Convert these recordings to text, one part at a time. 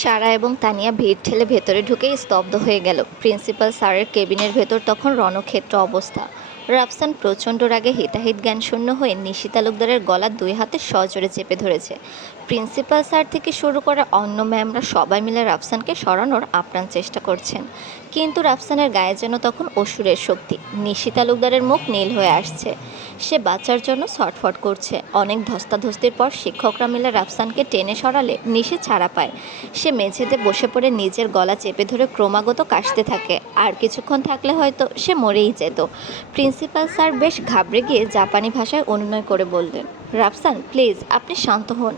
সারা এবং তানিয়া ভিড় ঠেলে ভেতরে ঢুকেই স্তব্ধ হয়ে গেল। প্রিন্সিপাল স্যারের কেবিনের ভেতর তখন রণক্ষেত্র অবস্থা। রাফসান প্রচণ্ড রাগে হিতাহিত জ্ঞানশূন্য হয়ে নিশি তালুকদারের গলা দুই হাতে সজোরে চেপে ধরেছে। প্রিন্সিপাল স্যার থেকে শুরু করে অন্য ম্যামরা সবাই মিলে রাফসানকে সরানোর আপ্রাণ চেষ্টা করছেন, কিন্তু রাফসানের গায়ে যেন তখন অসুরের শক্তি। নিশি তালুকদারের মুখ নীল হয়ে আসছে, সে বাচ্চার জন্য ছটফট করছে। অনেক ধস্তাধস্তির পর শিক্ষকরা মিলে রাফসানকে টেনে সরালে নিশি ছাড়া পায়। সে মেঝেতে বসে পড়ে নিজের গলা চেপে ধরে ক্রমাগত কাশতে থাকে। আর কিছুক্ষণ থাকলে হয়তো সে মরেই যেত। প্রিন্সিপাল স্যার বেশ ঘাবড়ে গিয়ে জাপানি ভাষায় অনুনয় করে বললেন, রাফসান প্লিজ, আপনি শান্ত হন।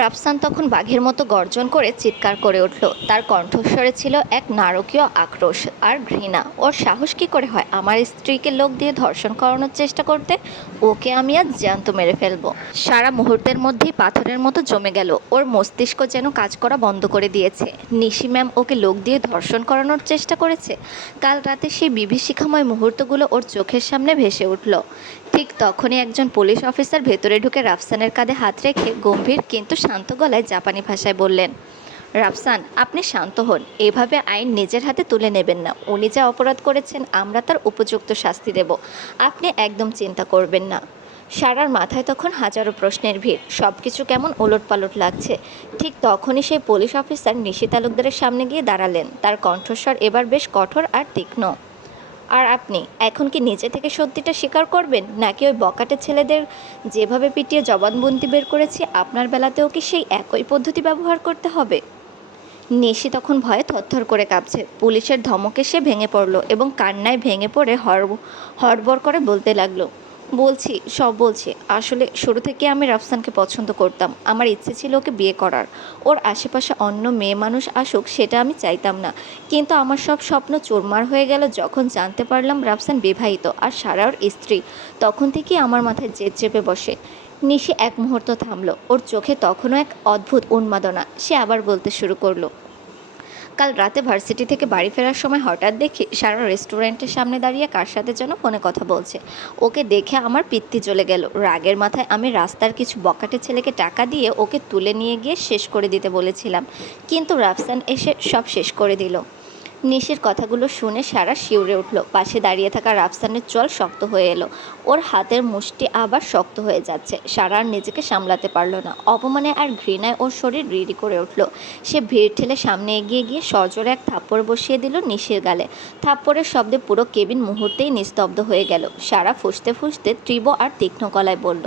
রাফসান তখন বাঘের মতো গর্জন করে চিৎকার করে উঠল। তার কণ্ঠস্বরে ছিল এক নারকীয় আক্রোশ আর ঘৃণা। ওর সাহস কী করে হয় আমার স্ত্রীকে লোক দিয়ে ধর্ষণ করানোর চেষ্টা করতে? ওকে আমি আজ জ্যান্ত মেরে ফেলবো। সারা মুহূর্তের মধ্যেই পাথরের মতো জমে গেল। ওর মস্তিষ্ক যেন কাজ করা বন্ধ করে দিয়েছে। নিশি ম্যাম ওকে লোক দিয়ে ধর্ষণ করানোর চেষ্টা করেছে। কাল রাতে সেই বিভীষিকাময় মুহূর্তগুলো ওর চোখের সামনে ভেসে উঠল। ঠিক তখনই একজন পুলিশ অফিসার ভেতরে ঢুকে রাফসানের কাঁধে হাত রেখে গম্ভীর কিন্তু শান্ত গলায় জাপানি ভাষায় বললেন, রাফসান আপনি শান্ত হন। এভাবে আইন নিজের হাতে তুলে নেবেন না। উনি যা অপরাধ করেছেন আমরা তার উপযুক্ত শাস্তি দেব। আপনি একদম চিন্তা করবেন না। সারার মাথায় তখন হাজারো প্রশ্নের ভিড়, সব কিছু কেমন ওলটপালট লাগছে। ঠিক তখনই সেই পুলিশ অফিসার নিশি তালুকদারের সামনে গিয়ে দাঁড়ালেন। তার কণ্ঠস্বর এবার বেশ কঠোর আর তীক্ষ্ণ। আর আপনি এখন কি নিজে থেকে সত্যিটা স্বীকার করবেন, নাকি ওই বকাটে ছেলেদের যেভাবে পিটিয়ে জবানবন্দি বের করেছি আপনার বেলাতেও কি সেই একই পদ্ধতি ব্যবহার করতে হবে? নিশি তখন ভয়ে থরথর করে কাঁপছে। পুলিশের ধমকে সে ভেঙে পড়ল এবং কান্নায় ভেঙে পড়ে হড়বড় করে বলতে লাগলো, বলছি, সব বলছি। আসলে শুরু থেকে আমি রাফসানকে পছন্দ করতাম। আমার ইচ্ছে ছিল ওকে বিয়ে করার। ওর আশেপাশে অন্য মেয়ে মানুষ আসুক সেটা আমি চাইতাম না। কিন্তু আমার সব স্বপ্ন চুরমার হয়ে গেল যখন জানতে পারলাম রাফসান বিবাহিত আর সারা ওর স্ত্রী। তখন থেকেই আমার মাথায় জেদ চেপে বসে। নিশি এক মুহূর্ত থামল। ওর চোখে তখনও এক অদ্ভুত উন্মাদনা। সে আবার বলতে শুরু করলো, কাল রাতে ভার্সিটি থেকে বাড়ি ফেরার সময় হঠাৎ দেখি সারা রেস্টুরেন্টের সামনে দাঁড়িয়ে কার সাথে যেন ফোনে কথা বলছে। ওকে দেখে আমার পিত্তি জ্বলে গেল। রাগের মাথায় আমি রাস্তার কিছু বকাটে ছেলেকে টাকা দিয়ে ওকে তুলে নিয়ে গিয়ে শেষ করে দিতে বলেছিলাম, কিন্তু রাফসান এসে সব শেষ করে দিল। নিশির কথাগুলো শুনে সারা শিউরে উঠল। পাশে দাঁড়িয়ে থাকা রাফসানের চোয়াল শক্ত হয়ে এলো। ওর হাতের মুষ্টি আবার শক্ত হয়ে যাচ্ছে। সারা আর নিজেকে সামলাতে পারল না। অপমানে আর ঘৃণায় ওর শরীর রিড়ি করে উঠল। সে ভিড় ঠেলে সামনে এগিয়ে গিয়ে সজোরে এক থাপ্পড় বসিয়ে দিল নিশির গালে। থাপ্পড়ের শব্দে পুরো কেবিন মুহূর্তেই নিস্তব্ধ হয়ে গেল। সারা ফুঁসতে ফুঁসতে তীব্র আর তীক্ষ্ণ গলায় বলল,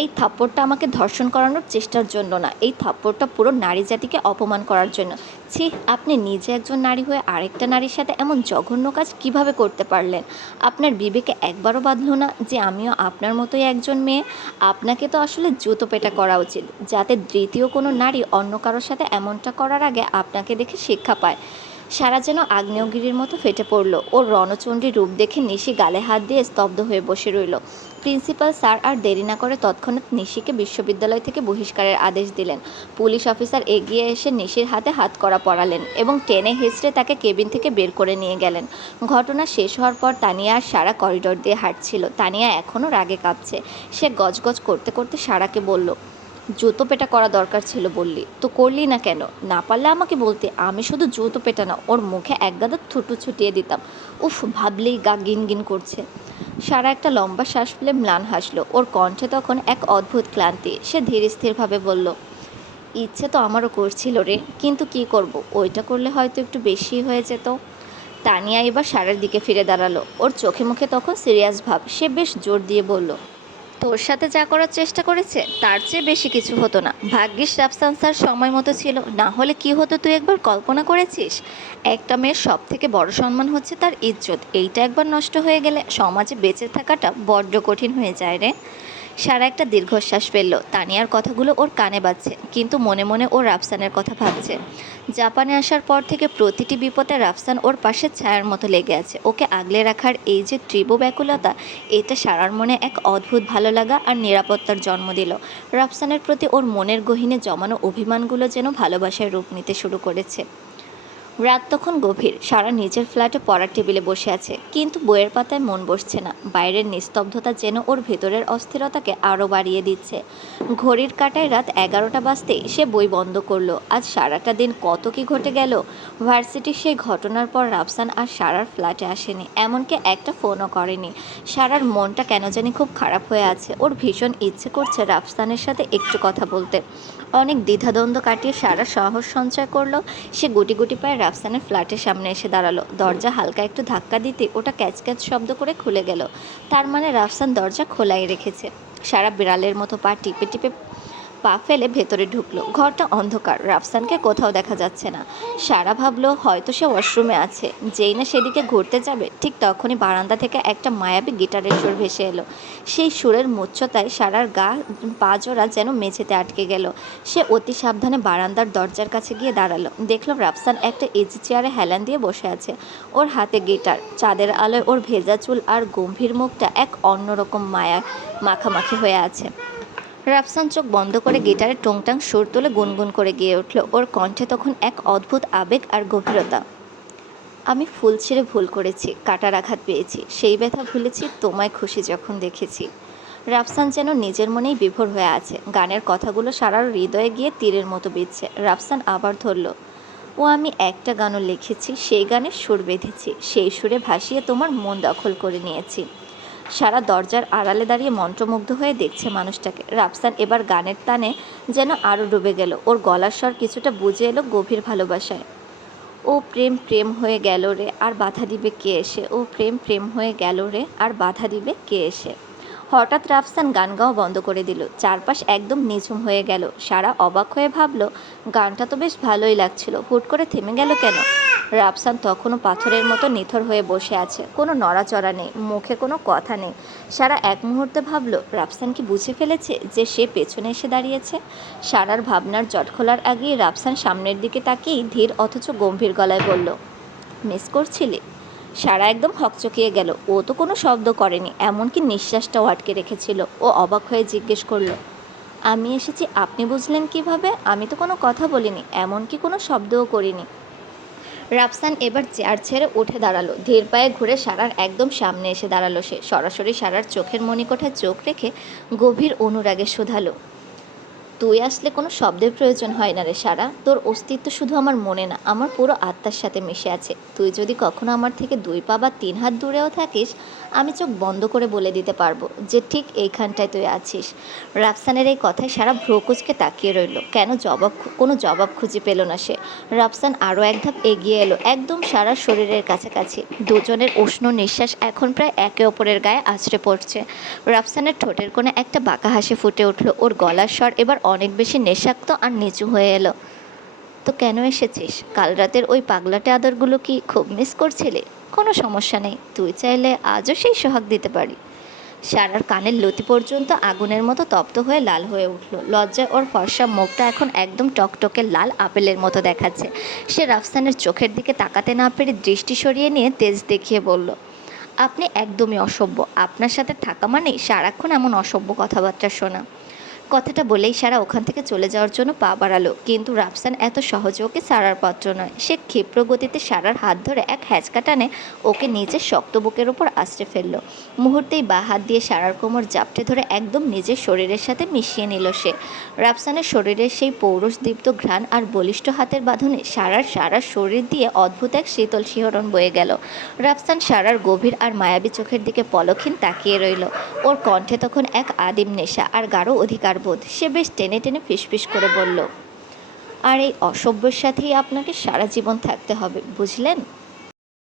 এই থাপ্পড়টা আমাকে ধর্ষণ করানোর চেষ্টার জন্য না, এই থাপ্পড়টা পুরো নারী জাতিকে অপমান করার জন্য। ছি, আপনি নিজে একজন নারী হয়ে আরেকটা নারীর সাথে এমন জঘন্য কাজ কিভাবে করতে পারলেন? আপনার বিবেকে একবারও বাঁধল না যে আমিও আপনার মতোই একজন মেয়ে? আপনাকে তো আসলে জুতো পেটা করা উচিত, যাতে দ্বিতীয় কোনো নারী অন্য কারোর সাথে এমনটা করার আগে আপনাকে দেখে শিক্ষা পায়। সারা যেন আগ্নেয়গিরির মতো ফেটে পড়ল। ওর রণচণ্ডী রূপ দেখে নিশি গালে হাত দিয়ে স্তব্ধ হয়ে বসে রইল। প্রিন্সিপাল স্যার আর দেরি না করে তৎক্ষণাৎ নিশিকে বিশ্ববিদ্যালয় থেকে বহিষ্কারের আদেশ দিলেন। পুলিশ অফিসার এগিয়ে এসে নিশির হাতে হাতকড়া পরালেন এবং টেনে হিঁচড়ে তাকে কেবিন থেকে বের করে নিয়ে গেলেন। ঘটনা শেষ হওয়ার পর তানিয়া আর সারা করিডোর দিয়ে হাঁটছিল। তানিয়া এখনও রাগে কাঁপছে। সে গজগজ করতে করতে সারাকে বলল, জুতো পেটা করা দরকার ছিল বললি তো করলি না কেন? না পারলে আমাকে বলতে, আমি শুধু জুতো পেটা না, ওর মুখে একগাদা থুতু ছুটিয়ে দিতাম। উফ, ভাবলেই গা গিনগিন করছে। সারা একটা লম্বা শ্বাস ফেলে ম্লান হাসলো। ওর কণ্ঠে তখন এক অদ্ভুত ক্লান্তি। সে ধীর স্থিরভাবে বলল, ইচ্ছে তো আমারও করছিল রে, কিন্তু কি করব, ওইটা করলে হয়তো একটু বেশি হয়ে যেত। তানিয়া এবার সারার দিকে ফিরে দাঁড়ালো। ওর চোখে মুখে তখন সিরিয়াস ভাব। সে বেশ জোর দিয়ে বলল, তোর সাথে যা করার চেষ্টা করেছে তার চেয়ে বেশি কিছু হতো না। ভাগ্যিস রাফসান স্যার সময় মতো ছিল, না হলে কি হতো তুই একবার কল্পনা করেছিস? একটা মেয়ের সব থেকে বড় সম্মান হচ্ছে তার ইজ্জত। এইটা একবার নষ্ট হয়ে গেলে সমাজে বেঁচে থাকাটা বড্ড কঠিন হয়ে যায় রে। সারা একটা দীর্ঘশ্বাস ফেলল। তানিয়ার কথাগুলো ওর কানে বাজছে, কিন্তু মনে মনে ও রাফসানের কথা ভাবছে। জাপানে আসার পর থেকে প্রতিটি বিপদে রাফসান ওর পাশে ছায়ার মতো লেগে আছে। ওকে আগলে রাখার এই যে তীব্র ব্যাকুলতা, এটা সারার মনে এক অদ্ভুত ভালো লাগা আর নিরাপত্তার জন্ম দিল। রাফসানের প্রতি ওর মনের গহীনে জমানো অভিমানগুলো যেন ভালোবাসায় রূপ নিতে শুরু করেছে। রাত তখন গভীর। সারা নিজের ফ্ল্যাটে পড়ার টেবিলে বসে আছে, কিন্তু বইয়ের পাতায় মন বসছে না। বাইরের নিস্তব্ধতা যেন ওর ভেতরের অস্থিরতাকে আরও বাড়িয়ে দিচ্ছে। ঘড়ির কাঁটায় রাত 11টা বাজতেই সে বই বন্ধ করলো। আজ সারাটা দিন কত কি ঘটে গেল। ভার্সিটির সেই ঘটনার পর রাফসান আর সারার ফ্ল্যাটে আসেনি, এমনকি একটা ফোনও করেনি। সারার মনটা কেন জানি খুব খারাপ হয়ে আছে। ওর ভীষণ ইচ্ছে করছে রাফসানের সাথে একটু কথা বলতে। অনেক দ্বিধাদ্বন্দ্ব কাটিয়ে সারা সাহস সঞ্চয় করলো। সে গুটি গুটি পায়ে রাফসানের ফ্ল্যাটের সামনে এসে দাঁড়ালো। দরজা হালকা একটু ধাক্কা দিতে ওটা ক্যাচ ক্যাচ শব্দ করে খুলে গেল। তার মানে রাফসান দরজা খোলাই রেখেছে। সারা বিড়ালের মতো পা টিপে টিপে পা ফেলে ভেতরে ঢুকলো। ঘরটা অন্ধকার, রাফসানকে কোথাও দেখা যাচ্ছে না। সারা ভাবলো হয়তো সে ওয়াশরুমে আছে। যেই না সেদিকে ঘুরতে যাবে, ঠিক তখনই বারান্দা থেকে একটা মায়াবী গিটারের সুর ভেসে এলো। সেই সুরের মূর্ছতায় সারার পা জোড়া যেন মেঝেতে আটকে গেল। সে অতি সাবধানে বারান্দার দরজার কাছে গিয়ে দাঁড়ালো। দেখলো রাফসান একটা ইজি চেয়ারে হেলান দিয়ে বসে আছে। ওর হাতে গিটার। চাঁদের আলোয় ওর ভেজা চুল আর গম্ভীর মুখটা এক অন্যরকম মায়া মাখামাখি হয়ে আছে। রাফসান চোখ বন্ধ করে গিটারে টুংটাং সুর তুলে গুনগুন করে গিয়ে উঠল। ওর কণ্ঠে তখন এক অদ্ভুত আবেগ আর গভীরতা। আমি ফুল ছিঁড়ে ভুল করেছি, কাটার আঘাত পেয়েছি, সেই ব্যথা ভুলেছি তোমায় খুশি যখন দেখেছি। রাফসান যেন নিজের মনেই বিভোর হয়ে আছে। গানের কথাগুলো সারার হৃদয়ে গিয়ে তীরের মতো বিঁধছে। রাফসান আবার ধরল, ও আমি একটা গানও লিখেছি, সেই গানের সুর বেঁধেছি, সেই সুরে ভাসিয়ে তোমার মন দখল করে নিয়েছি। সারা দরজার আড়ালে দাঁড়িয়ে মন্ত্রমুগ্ধ হয়ে দেখছে মানুষটাকে। রাফসান এবার গানের টানে যেন আরও ডুবে গেল। ওর গলার স্বর কিছুটা বুঝে এলো গভীর ভালোবাসায়। ও প্রেম প্রেম হয়ে গেল রে, আর বাধা দিবে কে এসে। ও প্রেম প্রেম হয়ে গেল রে, আর বাধা দিবে কে এসে। হঠাৎ রাফসান গান গাওয়া বন্ধ করে দিল। চারপাশ একদম নিঝুম হয়ে গেল। সারা অবাক হয়ে ভাবল, গানটা তো বেশ ভালোই লাগছিল, হুট করে থেমে গেল কেন। রাফসান তখনও পাথরের মতো নিথর হয়ে বসে আছে। কোনো নড়াচড়া নেই, মুখে কোনো কথা নেই। সারা এক মুহূর্তে ভাবল, রাফসান কি বুঝে ফেলেছে যে সে পেছনে এসে দাঁড়িয়েছে। সারার ভাবনার জট খোলার আগেই রাফসান সামনের দিকে তাকিয়ে ধীর অথচ গম্ভীর গলায় বলল, মিস করছিলি। সারা একদম হকচকিয়ে গেল। ও তো কোনো শব্দ করেনি, এমনকি নিঃশ্বাসটাও আটকে রেখেছিল। ও অবাক হয়ে জিজ্ঞেস করলো, আমি এসেছি আপনি বুঝলেন কিভাবে? আমি তো কোনো কথা বলিনি, এমনকি কোনো শব্দও করিনি। রাফসান এবার চেয়ার ছেড়ে উঠে দাঁড়ালো। ধীর পায়ে ঘুরে সারার একদম সামনে এসে দাঁড়ালো। সে সরাসরি সারার চোখের মণিকোঠায় চোখ রেখে গভীর অনুরাগে শুধালো, তুই আসলে কোনো শব্দের প্রয়োজন হয় না রে সারা। তোর অস্তিত্ব শুধু আমার মনে না, আমার পুরো আত্মার সাথে মিশে আছে। তুই যদি কখনো আমার থেকে 2 পা বা 3 হাত দূরেও থাকিস, আমি চোখ বন্ধ করে বলে দিতে পারবো যে ঠিক এইখানটায় তুই আছিস। রাফসানের এই কথায় সারা ভ্রুকুচকে তাকিয়ে রইল। কোনো জবাব খুঁজে পেল না সে। রাফসান আরও এক ধাপ এগিয়ে এলো, একদম সারার শরীরের কাছাকাছি। দুজনের উষ্ণ নিঃশ্বাস এখন প্রায় একে অপরের গায়ে আছড়ে পড়ছে। রাফসানের ঠোঁটের কোণে একটা বাঁকা হাসি ফুটে উঠল। ওর গলার স্বর এবার অনেক বেশি নেশাক্ত আর নিচু হয়ে এলো। তো কেন এসেছিস? কাল রাতের ওই পাগলাটে আদরগুলো কি খুব মিস করছিলি? কোনো সমস্যা নেই, তুই চাইলে আজও সেই সোহাগ দিতে পারি। সারার কানের লতি পর্যন্ত আগুনের মতো তপ্ত হয়ে লাল হয়ে উঠল। লজ্জায় ওর ফর্সা মুখটা এখন একদম টকটকে লাল আপেলের মতো দেখাচ্ছে। সে রাফসানের চোখের দিকে তাকাতে না পেরে দৃষ্টি সরিয়ে নিয়ে তেজ দেখিয়ে বলল, আপনি একদমই অসভ্য। আপনার সাথে থাকা মানেই সারাক্ষণ এমন অসভ্য কথাবার্তা শোনা। কথাটা বলেই সারা ওখান থেকে চলে যাওয়ার জন্য পা বাড়ালো, কিন্তু রাফসান এত সহজে ওকে ছাড়ার পাত্র নয়। সে ক্ষিপ্র গতিতে সারার হাত ধরে এক হ্যাঁচকা টানে ওকে নিজের শক্ত বুকের ওপর আছড়ে ফেলল। মুহূর্তেই বা হাত দিয়ে সারার কোমর জাপটে ধরে একদম নিজের শরীরের সাথে মিশিয়ে নিল সে। রাফসানের শরীরের সেই পৌরুষদীপ্ত ঘ্রাণ আর বলিষ্ঠ হাতের বাঁধনে সারার শরীর দিয়ে অদ্ভুত এক শীতল শিহরণ বয়ে গেল। রাফসান সারার গভীর আর মায়াবী চোখের দিকে পলকহীন তাকিয়ে রইল। ওর কণ্ঠে তখন এক আদিম নেশা আর গাঢ় অধিকার বোধ। সে বেশ টেনে টেনে ফিসফিস করে বলল, আর এই অসভ্যের সাথেই আপনাকে সারা জীবন থাকতে হবে, বুঝলেন?